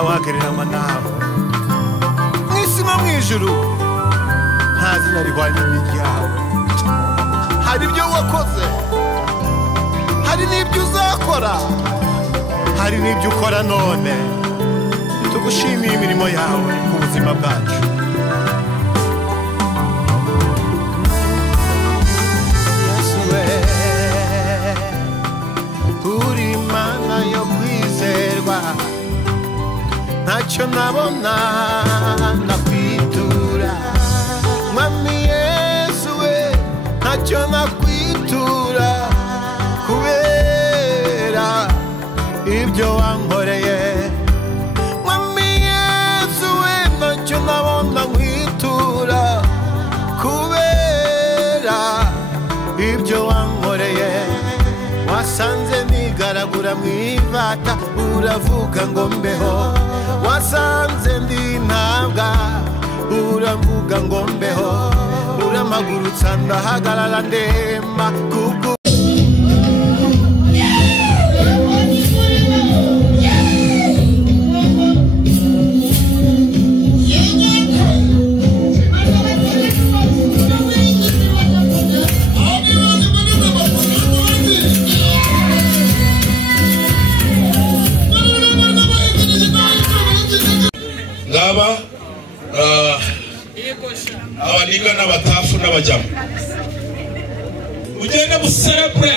ntawagereranywa nawe mw'isi no mw'ijuru nta zina rihwanye n'iryawe hari ibyo wakoze hari n'ibyo uzakora hari n'ibyo ukora none tugushimiye imirimo yawe ku buzima bwacu Yesu we uri Imana yo kwizerwa ntacyo nabona nakwitura Mwami Yesu we ntacyo nakwitura kubera ibyo wankoreye Mwami Yesu we ntacyo nabona nkwitura kubera ibyo wankoreye wasanze nigaragura mw'ivata uravuga ngo mbeho wasanze ndi ntabwa uravuga ngo mbeho uramagurutsa ndahagarara ndema kuko abaniga n'abatafu n'abajyamo ugende muserebure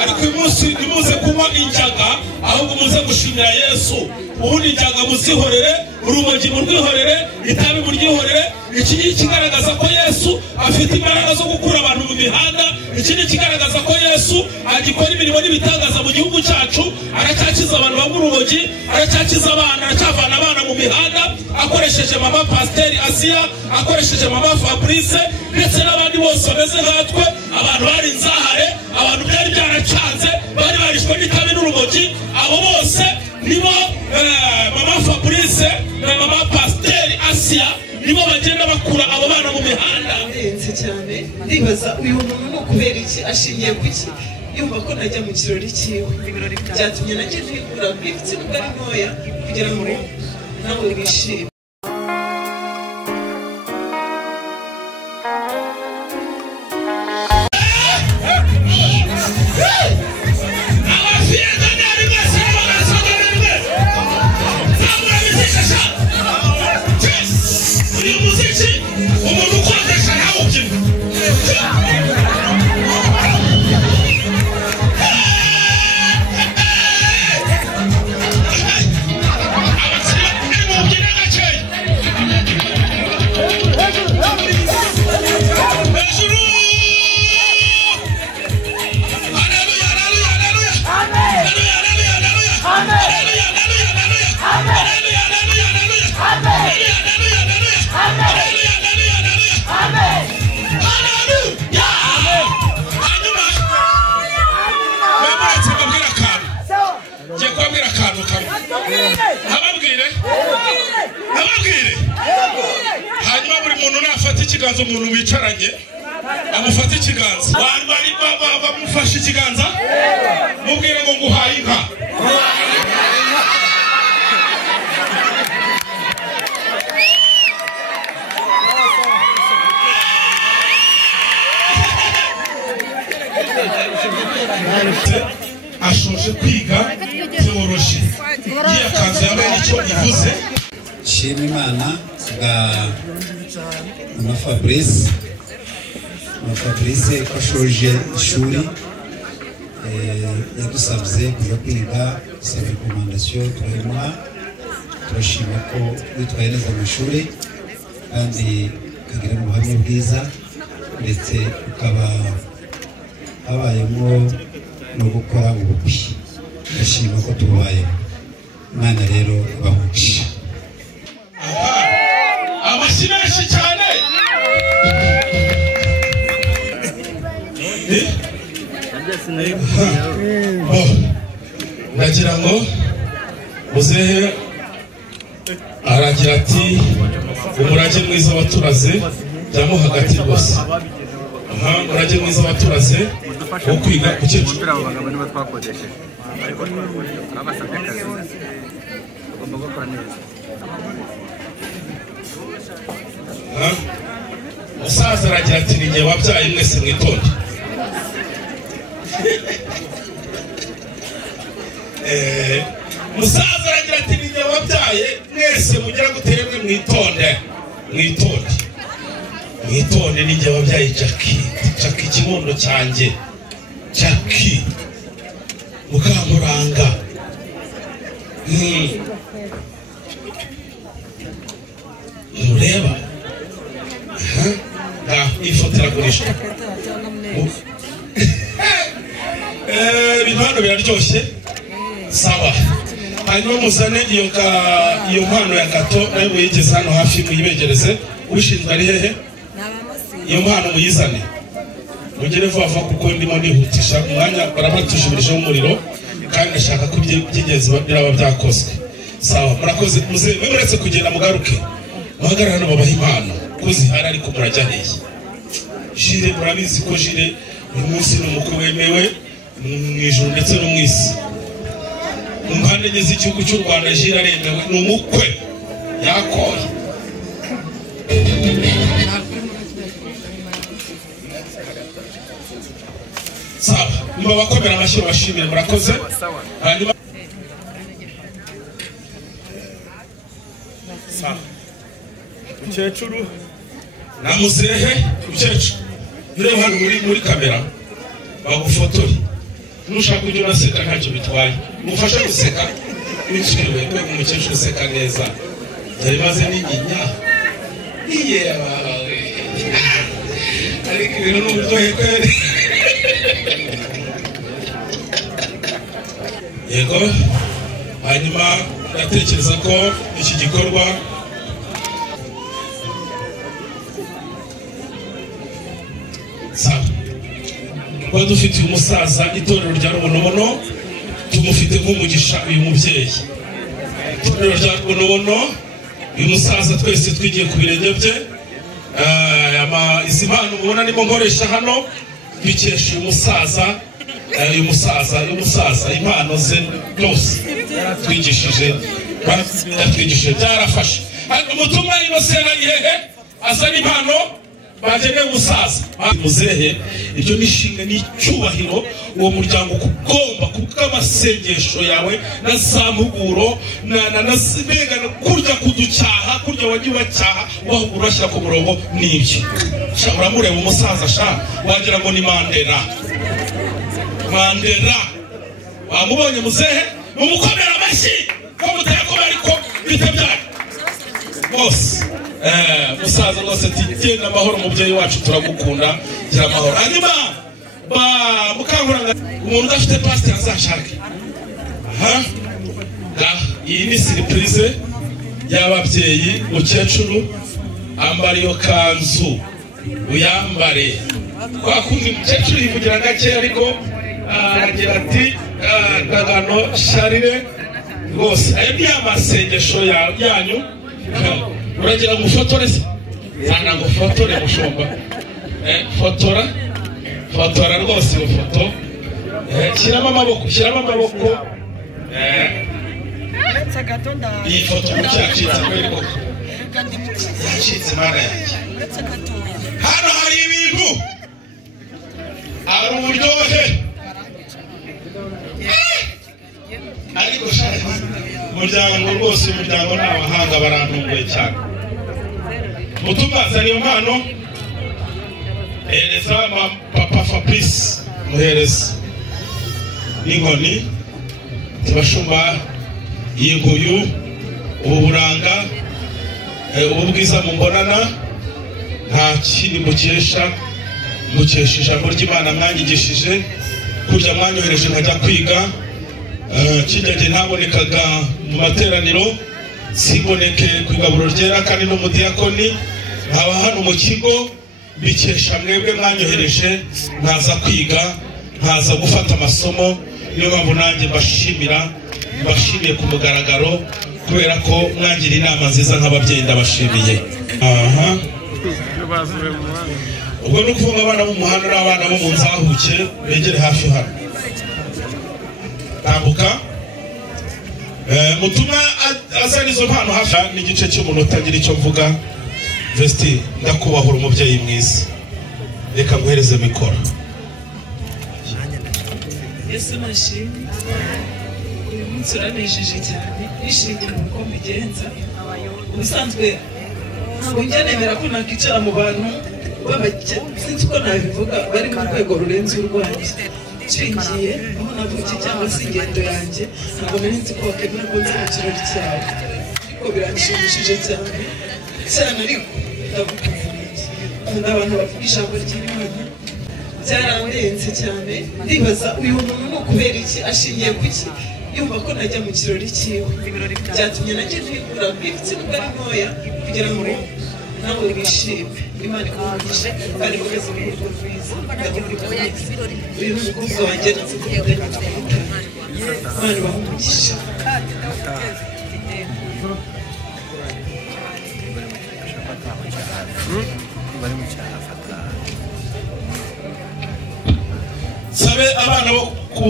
ariko uyu munsi nimuze kunywa injaga ahubwo muze gushimira Yesu ubundi injaga muzihorere urumogi murwihorere itabi muryihorere iki ni ikigaragaza ko Yesu afite imbaraga zo gukura abantu mu mihanda iki ni ikigaragaza ko Yesu agikora imirimo n'ibitangaza mu gihugu cyacu aracyakiza abantu banywa urumogi aracyakiza abana aracyavana abana mu mihanda akoresheje mama Pasiteri Asiya akoresheje mama Fabrice ndetse n'abandi bose bameze nkatwe abantu bari inzahare abantu byari byaracanze bari barishwe n'itabi n'urumogi abo bose nibo mama Fabrice na mama Pasiteri Asiya nibo bagenda bakura abo bana mu mihanda ndenze cyane ndibaza uyu muntu no kubera iki ashingiye kuki yumva ko najya mu kirori cyiwe byatumye najye ntigura bifite nubwo ari ntoya kugira ngo nawe wishime hanyuma buri muntu nafata ikiganza umuntu wicaranye amufata ikiganza bari bamufashe ikiganza mubwire ngo nguhaye inka ashoje kwiga teoloji yakanze yabaye icyo ivuze shima Imana bwa mama Fabrice ashoje ishuri yadusabye kuza kwiga gusaba rekomandasiyo turayimuha turashima ko witwaye neza mu ishuri kandi ukagira ubuhamya bwiza ndetse ukaba habayemo no gukora ubukwe ndashima ko tubayeho Imana rero abahugisha amashyi menshi cyane ndagira ngo muzehe aragira ati umurage mwiza waturaze jyamo hagati rwose umurage mwiza waturaze wo kwiga ku kintu ariko twabasabye akazi bagomba gukora neza musaza aragira ati ni njye wabyaye mwese mwitonde. Musaza aragira ati ni njye wabyaye mwese mugera guteremwe mwitonde. Mwitonde ni njye wabyaye Jackie ikibondo cyanjye. Jackie Mukamuranga. Mureba ifoto iragurishwa. Ibintu hano biraryoshye. Sawa, hanyuma muzane iyo mpano ya gato nayo muyigeze hano hafi muyibegereze. Ubishinzwe ari hehe? Iyo mpano muyizane mugere vuba vuba kuko ndimo nihutisha umwanya. Barabatujibirijeho umuriro kandi ndashaka ko by'ingenzi biraba byakozwe. Sawa, murakoze. Muze muretse kugenda mugaruke muhagarara hano babaha impano ko zihari ariko murajya hehe? Jire murabizi ko Jire uyu munsi ni umukwe wemewe mu ijuru ndetse no mu isi. Mu mpande enye z'igihugu cy'u Rwanda Jire aremewe, ni umukwe yakoye. Sawa, niba bakomera amashyi bashimire murakoze. Hanyuma sawa, mukecuru na muzehe. Mukecuru ureba hano muri kamera bagufotore. Nushaka kujya unaseka ntacyo bitwaye, mufashe guseka wishimiwe ko umukecuru useka neza. Yari maze n'inyinya iye abawe ariko ibintu n'uburyohe kweri. Yego, hanyuma ndatekereza ko iki gikorwa kuba dufite uyu musaza itorero rya Rubonobono, tumufite nk'umugisha uyu mubyeyi. Itorero rya Rubonobono, uyu musaza twese twigiye ku birenge bye. Izi mpano mubona ndimo nkoresha hano bikesha uyu musaza impano ze byose twigishije byarafashe. Umutumwa Innocent Hehe azana impano bageneye umusaza. Muzehe, iryo nishimwe n'icyubahiro uwo muryango kugomba kubw'amasengesho yawe na za mpuguro na mbega kurya kuducyaha, kurya wagiye ubacyaha wahugura urashyira ku murongo n'ibyo. Uramureba umusaza sha wagira ngo ni Mandela. Wamubonye muzehe? Mumukomera amashyi ko mutayakomera ariko bitabyara bose. Musaza rwose ati genda amahoro umubyeyi wacu turagukunda, gira amahoro. Hanyuma Mukankuranga, umuntu udafite pasiteri azashake. Iyi ni surprise y'ababyeyi. Mukecuru ambara iyo kanzu uyambare. Twakundi mukecuru yivugira gake ariko aragira ati Ndagano Charire rwose ayo ni amasengesho yanyu. Uragira ngo ufotore se? Zana ngo ufotore mushumba. Fotora rwose iyo foto. Shyiramo amaboko. Iyi foto mucyacitse kweri koko. Yacitse mana yanjye. Hano hari ibintu. Hari uburyohe. Ariko shaka umuryango rwose, umuryango n'abahanga barantunguye cyane. Mutumaza niyo mpano hereza Papa Fabrice, muhereza n'inkoni tibashumba y'inguyu, ubu buranga, ubu bwiza mumbonana nta kindi mukesha ijambo ry'Imana mwanyigishije. Kurya mwanyohereje nkajya kwiga, kijyagiye ntabonekaga mu materaniro, siboneke ku igaburo ryera kandi n'umudiyakoni. Nkaba hano mu kigo bikesha mwebwe mwanyohereje nkaza kwiga, nkaza gufata amasomo. Niyo mpamvu nanjye mbashimiye ku mugaragaro kubera ko mwangira inama nziza nk'ababyeyi. Ndabashimiye. Ubwo ni ukuvuga abana bo mu muhanda n'abana bo mu nzahuke begere hafi hano. Tambuka mutuma azana izo mpano hafi n'igice cy'umunota agira icyo mvuga. Vesti, ndakubahura umubyeyi mwiza, reka nguhereze mikoro. Yesu nashimye, uyu munsi uranejeje cyane, nishimiye uko mbigenza. Ubusanzwe ntabwo njya nemera ko nakwicara mu bantu sinzi uko nabivuga bari mu rwego rurenze urwanjye. Nshingiye aho navukiye cyangwa se ingendo yanjye, ntabwo nari nzi ko wakemera ko nzi mu kirori cyawe, ariko biranshimishije cyane cyane. Ariko ndavuga nkunda abantu bavuga ijambo ry'Imana, byarandenze cyane. Ndibaza uyu muntu ni ukubera iki, ashingiye ku ki yumva ko najya mu kirori cyiwe. Byatumye nanjye ntigura mbifite nubwo ari ntoya kugira ngo nawe wishime. Imana ikuvugishe kandi mukomeze urugo rwiza. Uyu ni umukobwa wanjye nzi ko mudahita kumutana. Imana ibahumugisha. Sabe abana bo ku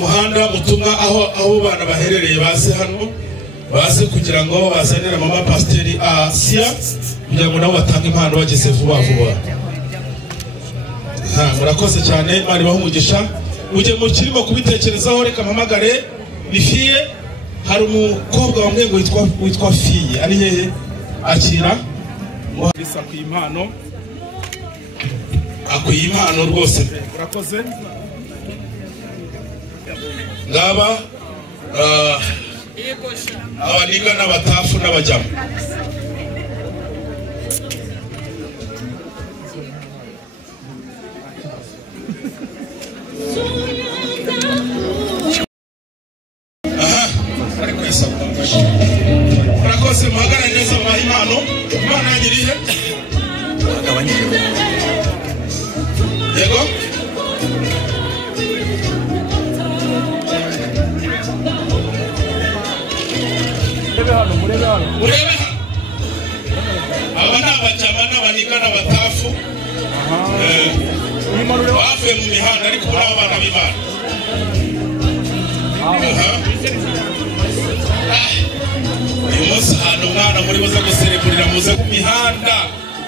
muhanda mutumwa aho bana baherereye baze hano, baze kugira ngo bazanire mama Pasiteri Asia kugira ngo nabo batange impano bageze vuba vuba. Murakoze cyane, Imana ibahe umugisha. Uje mu kirimo kubitekerezaho, reka mpamagare bifiye. Hari umukobwa wamwe ngo witwa Fiye, ari hehe? Akira Isa ku impano, akwiye impano rwose. Murakoze. Ngaba abaniga n'abatafu n'abajyamo. Ariko isabwa murakoze, muhagarare neza mu impano. Imana yagiriye yego. Murebe hano. Aba ni abajyama n'abaniga n'abatafu bavuye mu mihanda, ariko muri abana b'Imana. Uyu munsi ahantu umwana muri buze gusereburira muze ku mihanda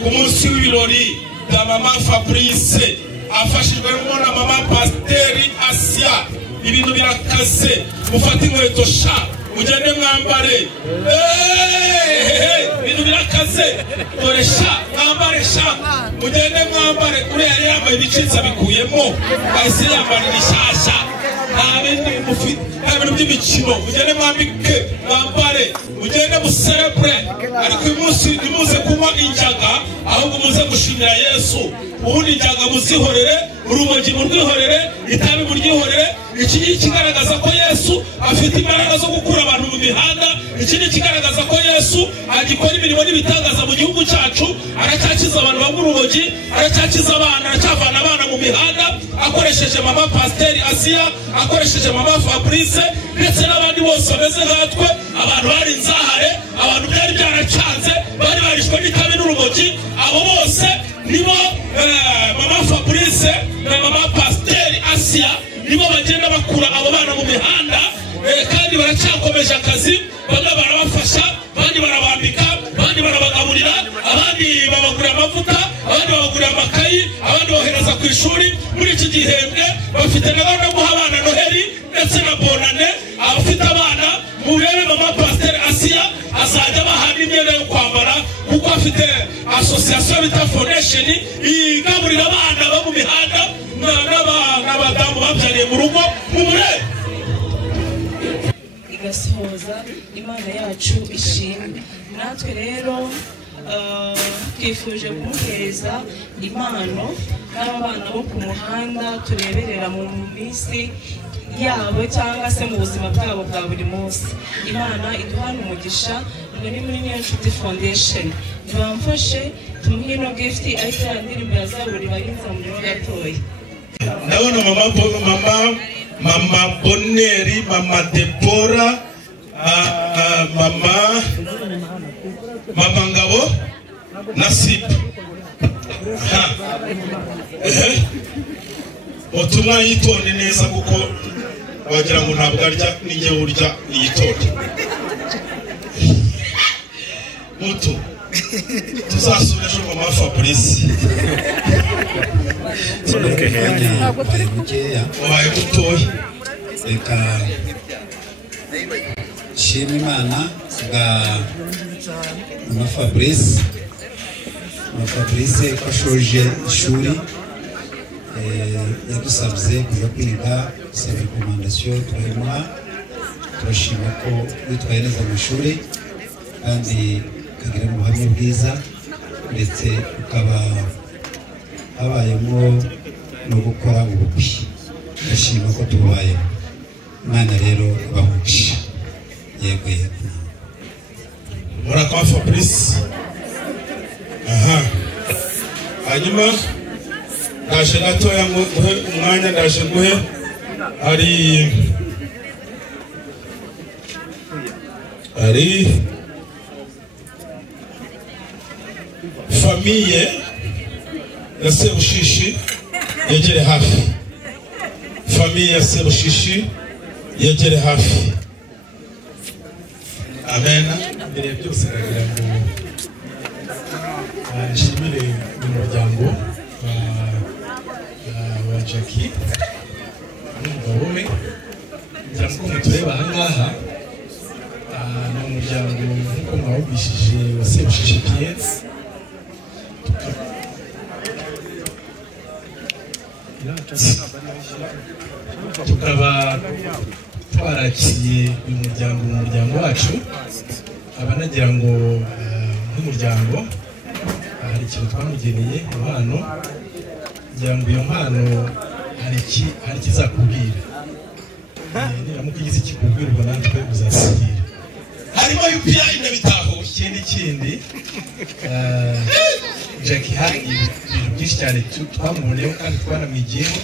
ku munsi w'ibirori bya mama Fabrice afashijwemo na mama Pasiteri Asia. Ibintu birakaze, mufate inkweto sha mugende mwambare. Ibintu birakaze, dore sha mwambare sha mugende mwambare. Uriya yari yambaye ibicitse abikuyemo, ahise yambara ibishyashya. Nta bintu by'imikino, mugende mwambike mwambare, mugende muserebure. Ariko uyu munsi ntimuze kunywa injaga, ahubwo muze gushimira Yesu. Ubundi injaga muzihorere, urumogi murwihorere, itabi muryihorere. Iki ni ikigaragaza ko Yesu afite imbaraga zo gukura abantu mu mihanda. Iki ni ikigaragaza ko Yesu agikora imirimo n'ibitangaza mu gihugu cyacu. Aracyakiza abantu banywa urumogi, aracyakiza abana, aracyavana abana mu mihanda akoresheje mama Pasiteri Asia, akoresheje mama Fabrice ndetse n'abandi bose bameze nkatwe. Abantu bari inzahare, abantu byari byaracanze, bari barishwe n'itabi n'urumogi. Abo bose nibo mama Fabrice na mama Pasiteri Asia nibo bagenda bakura abo bana mu mihanda. Kandi baracyakomeje akazi. Bamwe barabafasha, abandi barabambika, abandi barabagaburira, abandi babagurira amavuta, abandi babagurira amakayi, abandi bohereza ku ishuri. Muri iki gihembwe bafite na gahunda yo guha abana Noheli ndetse na Bonane. Abafite abana murebe mama Pasiteri Asia azajya bahana imyenda yo kwambara, kuko afite asosiyasiyo bita Foundation igaburira abana bo mu mihanda n'abadamu babyariye mu rugo mu murebe. Igasohoza Imana yacu ishimwe. Natwe rero twifuje kumuhereza impano n'abana bo ku muhanda tureberera mu minsi yabo cyangwa se mu buzima bwabo bwa buri munsi. Imana iduhana umugisha. Ni muri Niyonshuti Foundation. Bamfashe tumuhe ino gift, ariko ya ndirimbo ya Zaburi bayinza mu gihe gatoya. Ndabona mama Boneri, mama Debora, mama Ngabo na Sipa. Ubutumwa yitonde neza kuko wagira ngo ntabwo arya, ninjye urya yitonde. wabaye mukeya wabaye mutoya reka shima Imana bwa Mama Fabrice ko ashoje ishuri yadusabye kuza kwiga gusaba rekomandasiyo turayimuha turashima ko witwaye neza mu ishuri kandi ukagira ubuhamya bwiza ndetse ukaba habayemo no gukora ubukwe ndashima ko tubayeho Imana rero abahugisha yego murakwa Fabrice aha hanyuma ndaje gatoya ngo duhe umwanya ndaje guhe ari famille ya Sebushishi yegere hafi famille ya Sebushishi yegere hafi amen mbere byose ndagira ngo nshimire umuryango wa Jackie n'umugabo we ngira ngo mutureba aha ngaha ni umuryango nk'uko mwawubishije wa Sebushishi Pierre tukaba twarakiye uyu muryango mu muryango wacu abanagira ngo nk'umuryango hari ikintu twamugeneye impano ngira ngo iyo mpano hari ikizakubwira niramuka igize ikikubwira ubwo natwe uzasigira harimo UPI ndabitaho ikindi Jackie hari ibintu byinshi cyane twamuboneyeho kandi twanamwigiyeho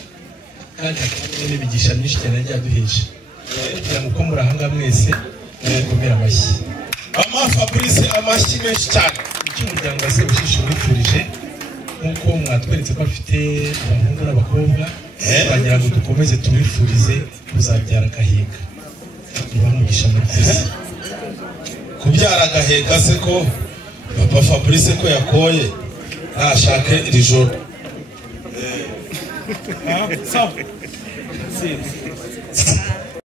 kandi afite n'imigisha myinshi cyane yagiye aduhesha kugira ngo uko muri aha ngaha mwese mukomere amashyi Mama Fabrice amashyi menshi cyane icyo umuryango wa Sebushishi wifurije nk'uko mwatweretse ko afite abahungu n'abakobwa bagira ngo dukomeze tubifurize kuzabyara agahiga niba mugisha muri kwezi kubyara agaheka se ko Papa Fabrice ko yakoye nashake iri joro